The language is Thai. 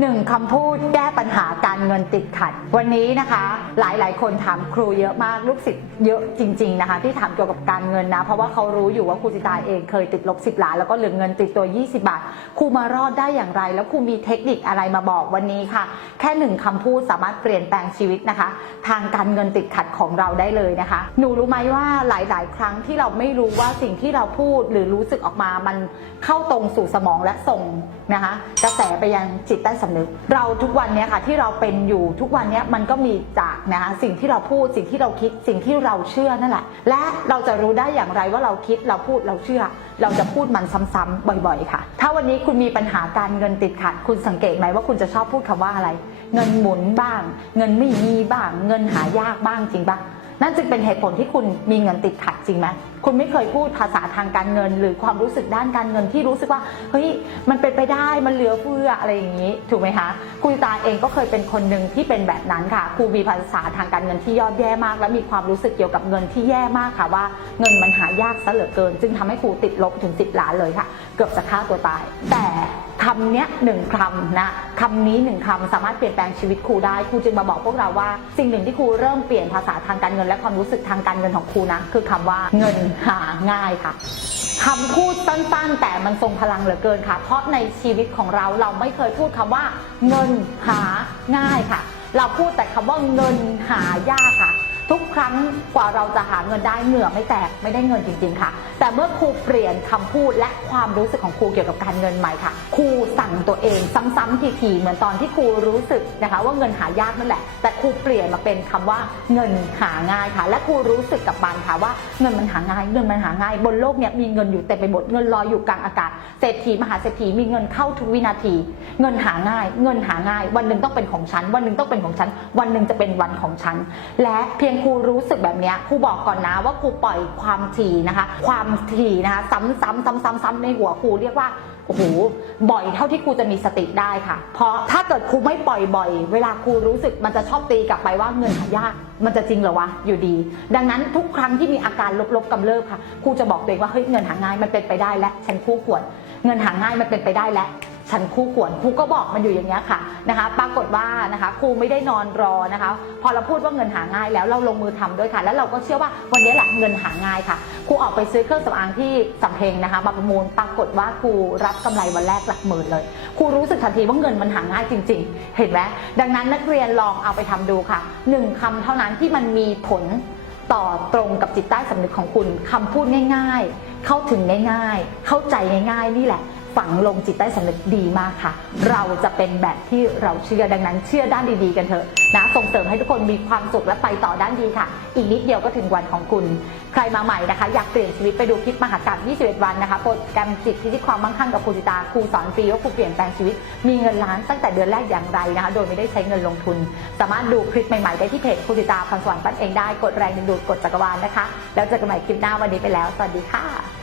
หนึ่งคำพูดแก้ปัญหาการเงินติดขัด วันนี้นะคะ หลายๆคนถามครูเยอะมากลูกศิษย์เยอะจริง ๆนะคะ ที่ถามเกี่ยวกับการเงินนะ เพราะว่าเขารู้อยู่ว่าครูสิตาเองเคยติดลบ 10ล้านแล้วก็เหลือเงินติดตัว 20 บาทครูมารอดได้อย่างไร แล้วครูมีเทคนิคอะไรมาบอกวันนี้ค่ะ แค่หนึ่งคำพูดสามารถเปลี่ยนแปลงชีวิตนะคะ ทางการเงินติดขัดของเราได้เลยนะคะ หนูรู้ไหมว่าหลาย ๆ ครั้งที่เราไม่รู้ว่าสิ่งที่เราพูดหรือรู้สึกออกมามันเข้าตรงสู่สมองและส่งนะคะ กระแสไปยังจิตใต้สำนึก เราทุกวันเนี้ยค่ะที่เราเป็นอยู่ทุกวันเนี้ยมันก็มีจากนะคะสิ่งที่เราพูดสิ่งที่เราคิดสิ่งที่เราเชื่อนั่นแหละ และเราจะรู้ได้อย่างไรว่าเราคิดเราพูดเราเชื่อ เราจะพูดมันซ้ำๆบ่อยๆ ค่ะ ถ้าวันนี้คุณมีปัญหาการเงินติดขัด คุณสังเกตไหมว่าคุณจะชอบพูดคำว่าอะไร เงินหมุนบ้าง เงินไม่มีบ้าง เงินหายากบ้างจริงปะนั่นจึงเป็นเหตุผลที่คุณมีเงินติดขัดจริงไหม คุณไม่เคยพูดภาษาทางการเงิน หรือความรู้สึกด้านการเงินที่รู้สึกว่าเฮ้ยมันเป็นไปได้มันเหลือเฟืออะไรอย่างนี้ ถูกไหมคะครูตาเองก็เคยเป็นคนหนึ่งที่เป็นแบบนั้นค่ะครูมีภาษาทางการเงินที่ยอดแย่มาก และมีความรู้สึกเกี่ยวกับเงินที่แย่มากค่ะว่าเงินมันหายากซะเหลือเกิน จึงทำให้ครูติดลบถึง 10 ล้านเลยค่ะ เกือบจะฆ่าตัวตาย แต่ คำเนี้ยหนึ่งคำนะคำนี้หนึ่งคำสามารถเปลี่ยนแปลงชีวิตครูได้ครูจึงมาบอกพวกเราว่า สิ่งหนึ่งที่ครูเริ่มเปลี่ยนภาษาทางการเงิน และความรู้สึกทางการเงินของครูนะคือคำว่าเงินหาง่ายค่ะคำพูดสั้นๆ แต่มันทรงพลังเหลือเกินค่ะ เพราะในชีวิตของเราเราไม่เคยพูดคำว่า เงินหาง่ายค่ะ เราพูดแต่คำว่าเงินหายากค่ะ ทุก ครั้งกว่าเราจะหาเงินได้เหงื่อไม่แตกไม่ได้เงินจริง ๆ ค่ะ แต่เมื่อครูเปลี่ยนคำพูดและความรู้สึกของครูเกี่ยวกับการเงินใหม่ค่ะ ครูสั่งตัวเองซ้ำๆทีๆเหมือนตอนที่ครูรู้สึกนะคะว่าเงินหายากนั่นแหละ แต่ครูเปลี่ยนมาเป็นคำว่าเงินหาง่ายค่ะ และครูรู้สึกกับมันค่ะว่าเงินมันหาง่ายเงินมันหาง่าย บนโลกเนี้ยมีเงินอยู่เต็มไปหมดเงินลอยอยู่กลางอากาศเศรษฐีมหาเศรษฐีมีเงินเข้าทุกวินาที เงินหาง่าย เงินหาง่าย วันหนึ่งต้องเป็นของฉัน วันหนึ่งต้องเป็นของฉัน วันหนึ่งจะเป็นวันของฉัน และเพียงครูรู้สึกแบบนี้ครูบอกก่อนนะว่าครูปล่อยความถี่นะคะ ความถี่นะคะซ้ำๆซ้ำๆๆในหัวครูเรียกว่าโอ้โหบ่อยเท่าที่ครูจะมีสติได้ค่ะ เพราะถ้าเกิดครูไม่ปล่อยบ่อย เวลาครูรู้สึกมันจะชอบตีกลับไปว่าเงินหายากมันจะจริงเหรอวะอยู่ดี ดังนั้นทุกครั้งที่มีอาการลบๆกำเริบค่ะครูจะบอกตัวเองว่าเฮ้ยเงินหาง่ายมันเป็นไปได้และฉันคู่ควรเงินหาง่ายมันเป็นไปได้และ ฉันคู่ควรครูก็บอกมันอยู่อย่างนี้ยค่ะนะคะ ปรากฏว่านะคะครูไม่ได้นอนรอนะคะ พอเราพูดว่าเงินหาง่ายแล้วเราลงมือทำด้วยค่ะ แล้วเราก็เชื่อว่าวันนี้แหละเงินหาง่ายค่ะครูออกไปซื้อเครื่องสำอางที่สำเพ็งนะคะมาประมูลปรากฏว่าครูรับกำไรวันแรกหลักหมื่นเลยครูรู้สึกทันทีว่าเงินมันหาง่ายจริง ๆ เห็นไหมดังนั้นนักเรียนลองเอาไปทำดูค่ะหนึ่งคำเท่านั้นที่มันมีผลต่อตรงกับจิตใต้สำนึกของคุณคำพูดง่าย ๆ เข้าถึงง่ายๆ เข้าใจง่ายๆ นี่แหละ ฝังลงจิตใต้สำนึกดีมากค่ะ เราจะเป็นแบบที่เราเชื่อดังนั้นเชื่อด้านดีๆ กันเถอะนะส่งเสริมให้ทุกคนมีความสุขและไปต่อด้านดีค่ะ อีกนิดเดียวก็ถึงวันของคุณ ใครมาใหม่นะคะ อยากเปลี่ยนชีวิตไปดูคลิปมหากรรม 21 วันนะคะโปรแกรมจิตที่ความมั่งคั่งกับครูจิตาครูสอนฟรีว่าครูเปลี่ยนแปลงชีวิต มีเงินล้านตั้งแต่เดือนแรกอย่างไรนะคะ โดยไม่ได้ใช้เงินลงทุน สามารถดูคลิปใหม่ๆได้ที่เพจครูจิตาพรสวรรค์ปั้นเองได้กดแรงดึงดูดกดจักรวาลนะคะ แล้วเจอกันใหม่คลิปหน้าวันนี้ไปแล้วสวัสดีค่ะ